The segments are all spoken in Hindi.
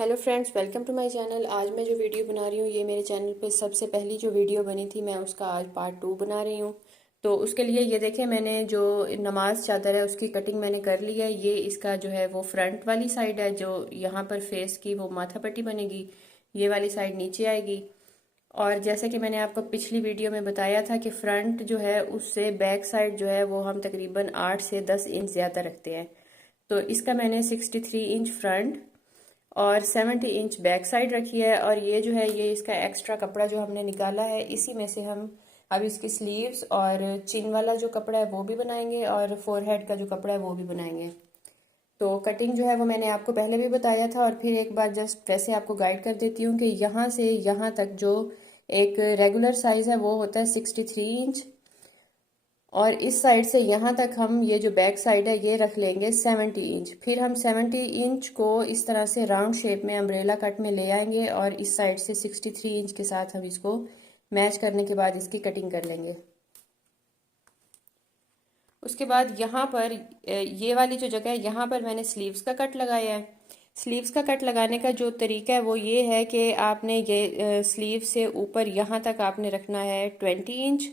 Hello friends, welcome to my channel. आज मैं जो वीडियो बना रही हूँ ये मेरे चैनल पे सबसे पहली जो वीडियो बनी थी, मैं उसका आज पार्ट 2 बना रही हूँ। तो उसके लिए ये देखें, मैंने जो नमाज चादर है उसकी कटिंग मैंने कर ली है। ये इसका जो है वो फ्रंट वाली साइड है, जो यहाँ पर फेस की वो माथा पट्टी बनेगी। ये वाली साइड नीचे आएगी। और जैसे कि मैंने आपको पिछली वीडियो में बताया था कि फ्रंट जो है उससे बैक साइड जो है वो हम तकरीबन 8 से 10 इंच ज़्यादा रखते हैं। तो इसका मैंने 63 इंच फ्रंट और 70 इंच बैक साइड रखी है। और ये जो है ये इसका एक्स्ट्रा कपड़ा जो हमने निकाला है, इसी में से हम अब इसकी स्लीव्स और चिन वाला जो कपड़ा है वो भी बनाएंगे और फोरहेड का जो कपड़ा है वो भी बनाएंगे। तो कटिंग जो है वो मैंने आपको पहले भी बताया था, और फिर एक बार जस्ट वैसे आपको गाइड कर देती हूँ कि यहाँ से यहाँ तक जो एक रेगुलर साइज है वो होता है 63 इंच। और इस साइड से यहाँ तक हम ये जो बैक साइड है ये रख लेंगे 70 इंच। फिर हम 70 इंच को इस तरह से राउंड शेप में अम्ब्रेला कट में ले आएंगे और इस साइड से 63 इंच के साथ हम इसको मैच करने के बाद इसकी कटिंग कर लेंगे। उसके बाद यहाँ पर ये वाली जो जगह है यहाँ पर मैंने स्लीव्स का कट लगाया है। स्लीव्स का कट लगाने का जो तरीका है वो ये है कि आपने ये स्लीव से ऊपर यहाँ तक आपने रखना है 20 इंच,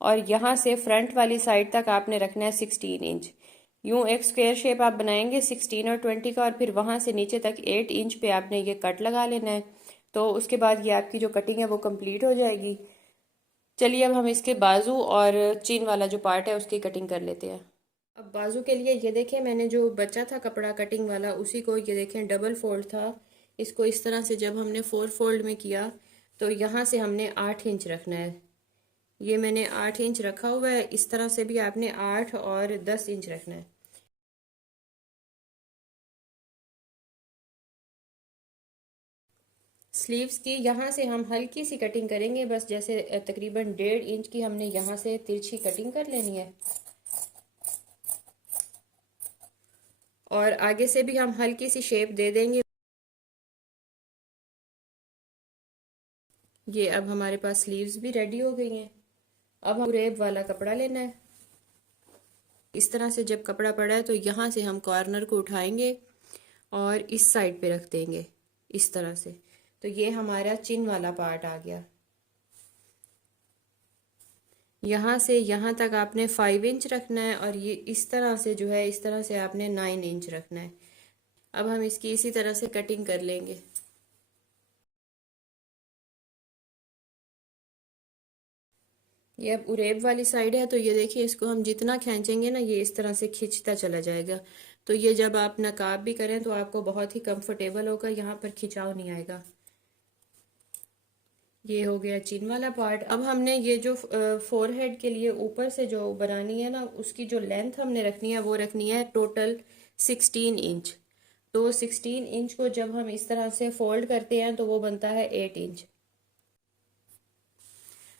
और यहाँ से फ्रंट वाली साइड तक आपने रखना है 16 इंच। यूं एक स्क्वायर शेप आप बनाएंगे 16 और 20 का, और फिर वहां से नीचे तक 8 इंच पे आपने ये कट लगा लेना है। तो उसके बाद ये आपकी जो कटिंग है वो कंप्लीट हो जाएगी। चलिए अब हम इसके बाजू और चिन वाला जो पार्ट है उसकी कटिंग कर लेते हैं। अब बाजू के लिए ये देखें, मैंने जो बचा था कपड़ा कटिंग वाला उसी को ये देखें डबल फोल्ड था। इसको इस तरह से जब हमने 4 फोल्ड में किया तो यहाँ से हमने 8 इंच रखना है। ये मैंने 8 इंच रखा हुआ है। इस तरह से भी आपने 8 और 10 इंच रखना है। स्लीव्स की यहाँ से हम हल्की सी कटिंग करेंगे, बस जैसे तकरीबन 1.5 इंच की हमने यहाँ से तिरछी कटिंग कर लेनी है। और आगे से भी हम हल्की सी शेप दे देंगे। ये अब हमारे पास स्लीव्स भी रेडी हो गई हैं। अब हम रेब वाला कपड़ा लेना है। इस तरह से जब कपड़ा पड़ा है तो यहाँ से हम कॉर्नर को उठाएंगे और इस साइड पे रख देंगे इस तरह से। तो ये हमारा चिन वाला पार्ट आ गया। यहाँ से यहाँ तक आपने 5 इंच रखना है, और ये इस तरह से जो है इस तरह से आपने 9 इंच रखना है। अब हम इसकी इसी तरह से कटिंग कर लेंगे। ये अब उरेब वाली साइड है, तो ये देखिए इसको हम जितना खींचेंगे ना ये इस तरह से खिंचता चला जाएगा। तो ये जब आप नकाब भी करें तो आपको बहुत ही कंफर्टेबल होगा, यहाँ पर खिंचाव नहीं आएगा। ये हो गया चिन वाला पार्ट। अब हमने ये जो फोरहेड के लिए ऊपर से जो बनानी है ना उसकी जो लेंथ हमने रखनी है वो रखनी है टोटल 16 इंच। तो 16 इंच को जब हम इस तरह से फोल्ड करते हैं तो वो बनता है 8 इंच।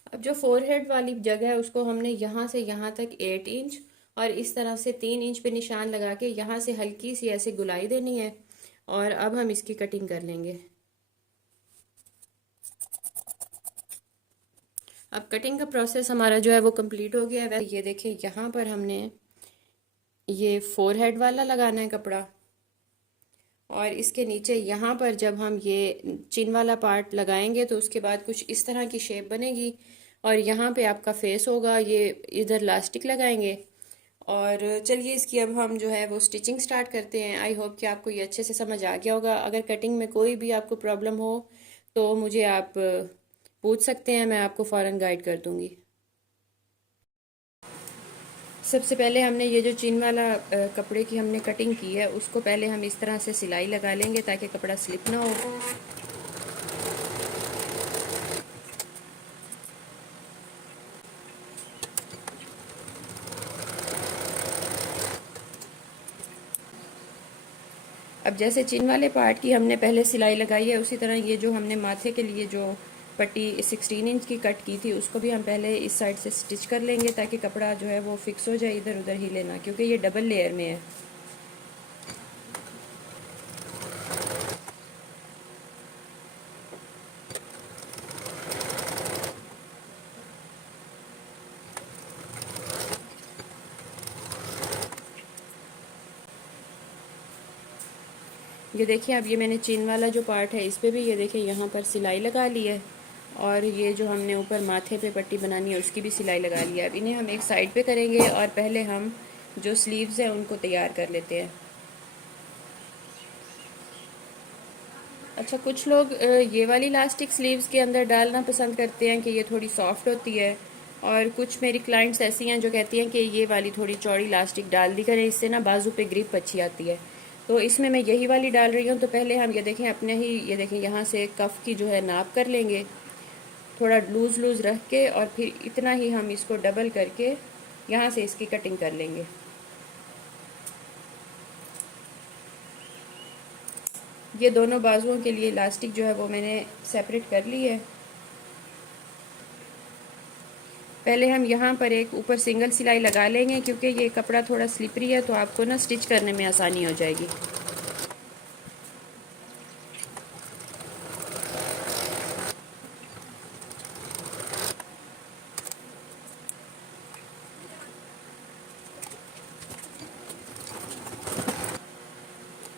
अब जो फोरहेड वाली जगह है उसको हमने यहाँ से यहाँ तक 8 इंच और इस तरह से 3 इंच पे निशान लगा के यहाँ से हल्की सी ऐसे गुलाई देनी है। और अब हम इसकी कटिंग कर लेंगे। अब कटिंग का प्रोसेस हमारा जो है वो कंप्लीट हो गया है। ये देखिए यहाँ पर हमने ये फोरहेड वाला लगाना है कपड़ा, और इसके नीचे यहाँ पर जब हम ये चिन वाला पार्ट लगाएंगे तो उसके बाद कुछ इस तरह की शेप बनेगी, और यहाँ पे आपका फेस होगा। ये इधर लास्टिक लगाएंगे। और चलिए इसकी अब हम जो है वो स्टिचिंग स्टार्ट करते हैं। आई होप कि आपको ये अच्छे से समझ आ गया होगा। अगर कटिंग में कोई भी आपको प्रॉब्लम हो तो मुझे आप पूछ सकते हैं, मैं आपको फ़ौरन गाइड कर दूंगी। सबसे पहले हमने ये जो चिन वाला कपड़े की हमने कटिंग की है उसको पहले हम इस तरह से सिलाई लगा लेंगे ताकि कपड़ा स्लिप ना हो। अब जैसे चिन वाले पार्ट की हमने पहले सिलाई लगाई है उसी तरह ये जो हमने माथे के लिए जो पट्टी 16 इंच की कट की थी उसको भी हम पहले इस साइड से स्टिच कर लेंगे ताकि कपड़ा जो है वो फिक्स हो जाए, इधर उधर हिले ना, क्योंकि ये डबल लेयर में है। ये देखिए अब ये मैंने चिन वाला जो पार्ट है इस पर भी ये देखिए यहाँ पर सिलाई लगा ली है, और ये जो हमने ऊपर माथे पे पट्टी बनानी है उसकी भी सिलाई लगा ली है। अब इन्हें हम एक साइड पे करेंगे और पहले हम जो स्लीव्स हैं उनको तैयार कर लेते हैं। अच्छा, कुछ लोग ये वाली इलास्टिक स्लीव्स के अंदर डालना पसंद करते हैं कि ये थोड़ी सॉफ्ट होती है, और कुछ मेरी क्लाइंट्स ऐसी हैं जो कहती हैं कि ये वाली थोड़ी चौड़ी इलास्टिक डाल दी करें, इससे ना बाजू पे ग्रिप अच्छी आती है। तो इसमें मैं यही वाली डाल रही हूँ। तो पहले हम ये देखें अपने ही ये देखें यहाँ से कफ की जो है नाप कर लेंगे, थोड़ा लूज़ लूज़ रख के, और फिर इतना ही हम इसको डबल करके यहाँ से इसकी कटिंग कर लेंगे। ये दोनों बाजुओं के लिए इलास्टिक जो है वो मैंने सेपरेट कर ली है। पहले हम यहाँ पर एक ऊपर सिंगल सिलाई लगा लेंगे, क्योंकि ये कपड़ा थोड़ा स्लिपरी है तो आपको ना स्टिच करने में आसानी हो जाएगी।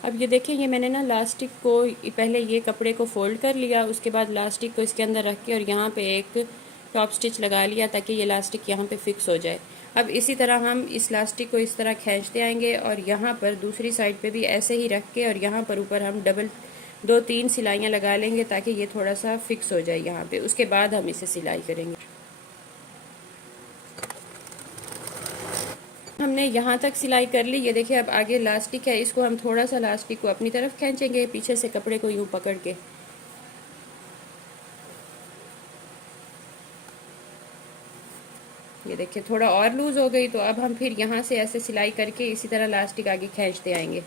अब ये देखिए ये मैंने ना लास्टिक को पहले ये कपड़े को फोल्ड कर लिया, उसके बाद लास्टिक को इसके अंदर रख के और यहाँ पे एक टॉप स्टिच लगा लिया ताकि ये लास्टिक यहाँ पे फिक्स हो जाए। अब इसी तरह हम इस लास्टिक को इस तरह खींचते आएंगे और यहाँ पर दूसरी साइड पे भी ऐसे ही रख के और यहाँ पर ऊपर हम डबल 2-3 सिलाइयाँ लगा लेंगे ताकि ये थोड़ा सा फिक्स हो जाए यहाँ पे। उसके बाद हम इसे सिलाई करेंगे। हमने यहाँ तक सिलाई कर ली। ये देखिए अब आगे लास्टिक है, इसको हम थोड़ा सा लास्टिक को अपनी तरफ खींचेंगे, पीछे से कपड़े को यूँ पकड़ के। ये देखिए थोड़ा और लूज़ हो गई, तो अब हम फिर यहाँ से ऐसे सिलाई करके इसी तरह लास्टिक आगे खींचते आएंगे।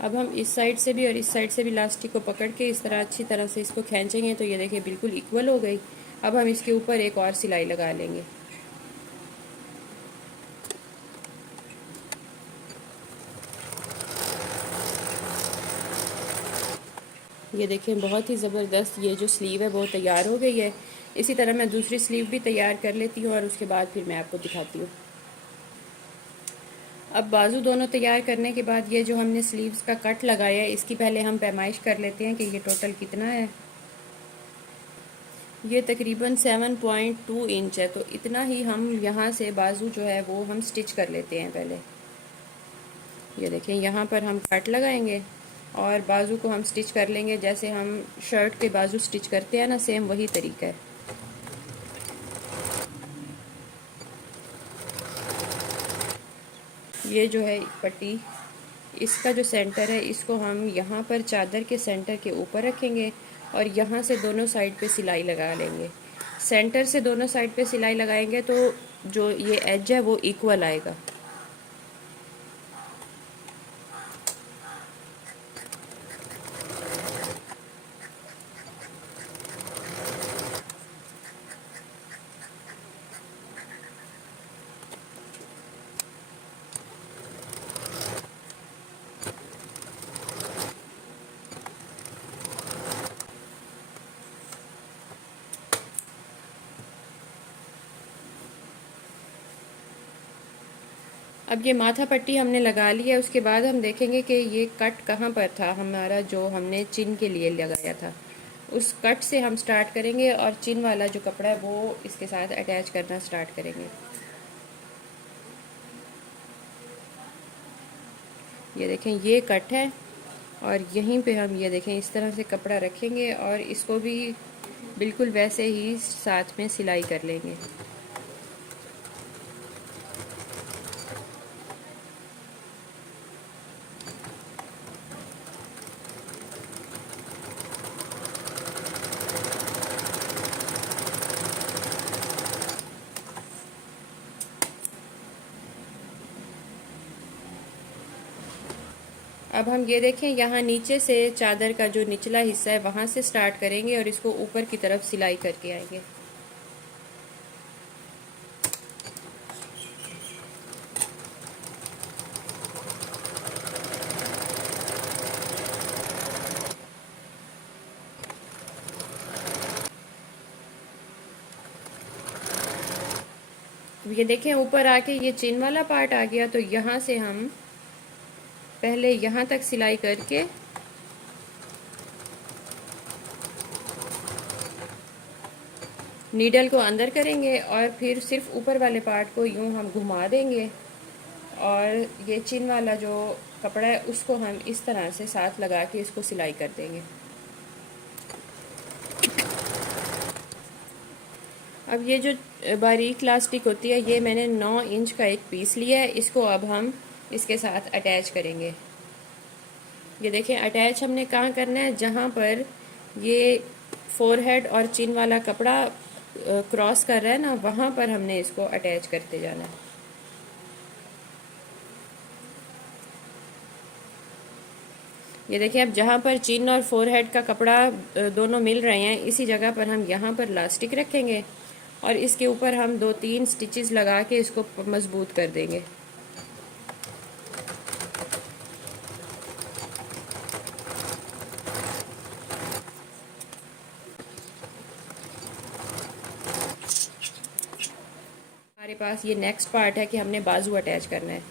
अब हम इस साइड से भी और इस साइड से भी लास्टिक को पकड़ के इस तरह अच्छी तरह से इसको खींचेंगे तो ये देखिए बिल्कुल इक्वल हो गई। अब हम इसके ऊपर एक और सिलाई लगा लेंगे। ये देखें बहुत ही ज़बरदस्त ये जो स्लीव है वो तैयार हो गई है। इसी तरह मैं दूसरी स्लीव भी तैयार कर लेती हूँ और उसके बाद फिर मैं आपको दिखाती हूँ। अब बाजू दोनों तैयार करने के बाद ये जो हमने स्लीव्स का कट लगाया है इसकी पहले हम पैमाइश कर लेते हैं कि ये टोटल कितना है। ये तकरीबन 7.2 इंच है, तो इतना ही हम यहाँ से बाजू जो है वो हम स्टिच कर लेते हैं पहले। ये देखें यहाँ पर हम कट लगाएंगे और बाजू को हम स्टिच कर लेंगे, जैसे हम शर्ट के बाजू स्टिच करते हैं ना, सेम वही तरीका है। ये जो है पट्टी, इसका जो सेंटर है इसको हम यहाँ पर चादर के सेंटर के ऊपर रखेंगे और यहाँ से दोनों साइड पे सिलाई लगा लेंगे। सेंटर से दोनों साइड पे सिलाई लगाएंगे तो जो ये एज है वो इक्वल आएगा। अब ये माथा पट्टी हमने लगा ली है, उसके बाद हम देखेंगे कि ये कट कहाँ पर था हमारा, जो हमने चिन के लिए लगाया था। उस कट से हम स्टार्ट करेंगे और चिन वाला जो कपड़ा है वो इसके साथ अटैच करना स्टार्ट करेंगे। ये देखें ये कट है और यहीं पे हम ये देखें इस तरह से कपड़ा रखेंगे और इसको भी बिल्कुल वैसे ही साथ में सिलाई कर लेंगे। अब हम ये देखें यहाँ नीचे से चादर का जो निचला हिस्सा है वहाँ से स्टार्ट करेंगे और इसको ऊपर की तरफ सिलाई करके आएंगे। ये देखें ऊपर आके ये चिन वाला पार्ट आ गया, तो यहाँ से हम पहले यहाँ तक सिलाई करके नीडल को अंदर करेंगे और फिर सिर्फ ऊपर वाले पार्ट को यूं हम घुमा देंगे और ये चिन वाला जो कपड़ा है उसको हम इस तरह से साथ लगा के इसको सिलाई कर देंगे। अब ये जो बारीक इलास्टिक होती है, ये मैंने 9 इंच का एक पीस लिया है, इसको अब हम इसके साथ अटैच करेंगे। ये देखें अटैच हमने कहाँ करना है, जहाँ पर ये फोरहेड और चिन वाला कपड़ा क्रॉस कर रहा है ना, वहाँ पर हमने इसको अटैच करते जाना है। ये देखिए अब जहाँ पर चिन और फोरहेड का कपड़ा दोनों मिल रहे हैं, इसी जगह पर हम यहाँ पर इलास्टिक रखेंगे और इसके ऊपर हम 2-3 स्टिचेस लगा के इसको मजबूत कर देंगे। हमारे पास ये नेक्स्ट पार्ट है कि हमने बाजू अटैच करना है।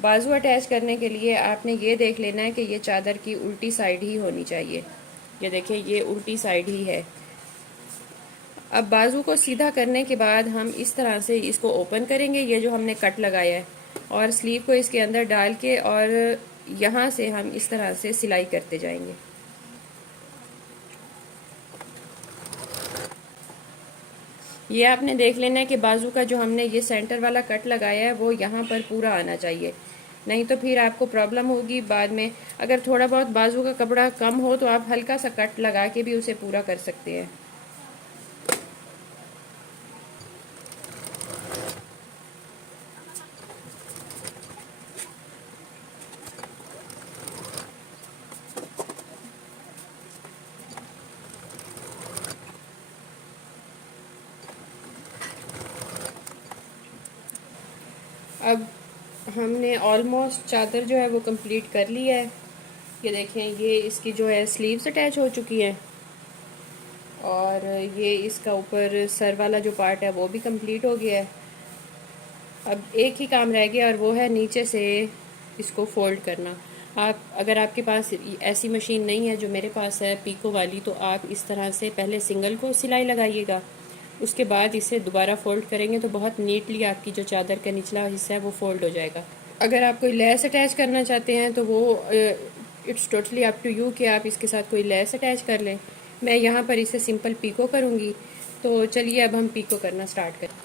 बाजू अटैच करने के लिए आपने ये देख लेना है कि ये चादर की उल्टी साइड ही होनी चाहिए। ये देखिए ये उल्टी साइड ही है। अब बाजू को सीधा करने के बाद हम इस तरह से इसको ओपन करेंगे, ये जो हमने कट लगाया है, और स्लीव को इसके अंदर डाल के और यहाँ से हम इस तरह से सिलाई करते जाएंगे। ये आपने देख लेना है कि बाजू का जो हमने ये सेंटर वाला कट लगाया है वो यहाँ पर पूरा आना चाहिए, नहीं तो फिर आपको प्रॉब्लम होगी बाद में। अगर थोड़ा बहुत बाजू का कपड़ा कम हो तो आप हल्का सा कट लगा के भी उसे पूरा कर सकते हैं। अब हमने ऑलमोस्ट चादर जो है वो कंप्लीट कर ली है। ये देखें ये इसकी जो है स्लीव्स अटैच हो चुकी है और ये इसका ऊपर सर वाला जो पार्ट है वो भी कंप्लीट हो गया है। अब एक ही काम रह गया और वो है नीचे से इसको फोल्ड करना। आप अगर आपके पास ऐसी मशीन नहीं है जो मेरे पास है पीको वाली, तो आप इस तरह से पहले सिंगल को सिलाई लगाइएगा, उसके बाद इसे दोबारा फोल्ड करेंगे तो बहुत नीटली आपकी जो चादर का निचला हिस्सा है वो फोल्ड हो जाएगा। अगर आप कोई लेस अटैच करना चाहते हैं तो वो it's totally up to you कि आप इसके साथ कोई लेस अटैच कर लें। मैं यहाँ पर इसे सिंपल पीको करूँगी। तो चलिए अब हम पीको करना स्टार्ट करें।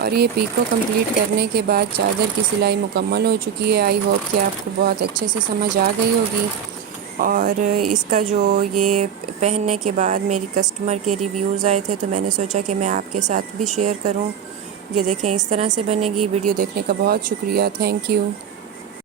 और ये पीको कंप्लीट करने के बाद चादर की सिलाई मुकम्मल हो चुकी है। आई होप कि आपको बहुत अच्छे से समझ आ गई होगी। और इसका जो ये पहनने के बाद मेरी कस्टमर के रिव्यूज़ आए थे तो मैंने सोचा कि मैं आपके साथ भी शेयर करूं। ये देखें इस तरह से बनेगी। वीडियो देखने का बहुत शुक्रिया। Thank you.